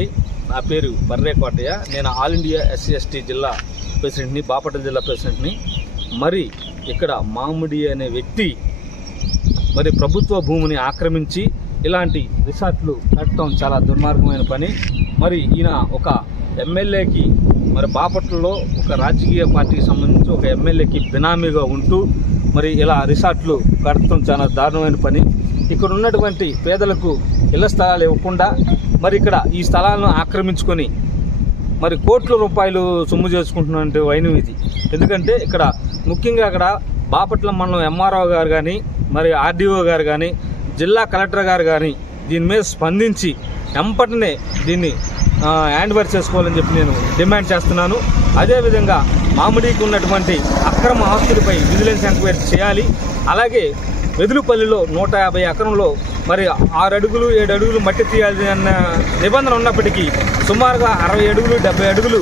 నా పేరు బర్రే కోటయ్య. నేను ఆల్ ఇండియా ఎస్సీ ఎస్టీ జిల్లా ప్రెసిడెంట్ని, బాపట్ల జిల్లా ప్రెసిడెంట్ని. మరి ఇక్కడ మామిడి అనే వ్యక్తి మరి ప్రభుత్వ భూమిని ఆక్రమించి ఇలాంటి రిసార్ట్లు కట్టడం చాలా దుర్మార్గమైన పని. మరి ఈయన ఒక ఎమ్మెల్యేకి, మరి బాపట్లలో ఒక రాజకీయ పార్టీకి సంబంధించి ఒక ఎమ్మెల్యేకి బినామీగా ఉంటూ మరి ఇలా రిసార్ట్లు కట్టడం చాలా దారుణమైన పని. ఇక్కడ ఉన్నటువంటి పేదలకు ఇళ్ల స్థలాలు ఇవ్వకుండా మరి ఇక్కడ ఈ స్థలాలను ఆక్రమించుకొని మరి కోట్ల రూపాయలు సొమ్ము చేసుకుంటున్నటువంటి వైనం ఇది. ఎందుకంటే ఇక్కడ ముఖ్యంగా అక్కడ బాపట్ల మండలం ఎంఆర్ఓ గారు కానీ, మరి ఆర్డీఓ గారు కానీ, జిల్లా కలెక్టర్ గారు కానీ దీని మీద స్పందించి వెంపటనే దీన్ని హ్యాండ్ ఓవర్ చేసుకోవాలని చెప్పి నేను డిమాండ్ చేస్తున్నాను. అదేవిధంగా మామిడికి ఉన్నటువంటి అక్రమ ఆస్తులపై విజిలెన్స్ ఎంక్వైరీ చేయాలి. అలాగే వెదులుపల్లిలో 150 ఎకరంలో మరి 6 అడుగులు 7 అడుగులు మట్టి తీయాలి అన్న నిబంధన ఉన్నప్పటికీ సుమారుగా 60 అడుగులు 70 అడుగులు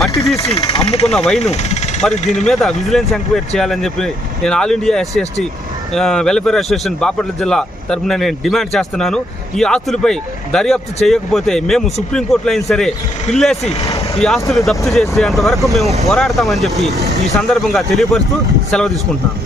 మట్టి తీసి అమ్ముకున్న వైను మరి దీని మీద విజిలెన్స్ ఎంక్వైరీ చేయాలని చెప్పి నేను all India SC ST welfare association Bapatla జిల్లా తరఫున నేను డిమాండ్ చేస్తున్నాను. ఈ ఆస్తులపై దర్యాప్తు చేయకపోతే మేము సుప్రీంకోర్టులో అయినా సరే పిల్లేసి ఈ ఆస్తులు జప్తు చేసేంత వరకు మేము పోరాడతామని చెప్పి ఈ సందర్భంగా తెలియపరుస్తూ సెలవు తీసుకుంటున్నాను.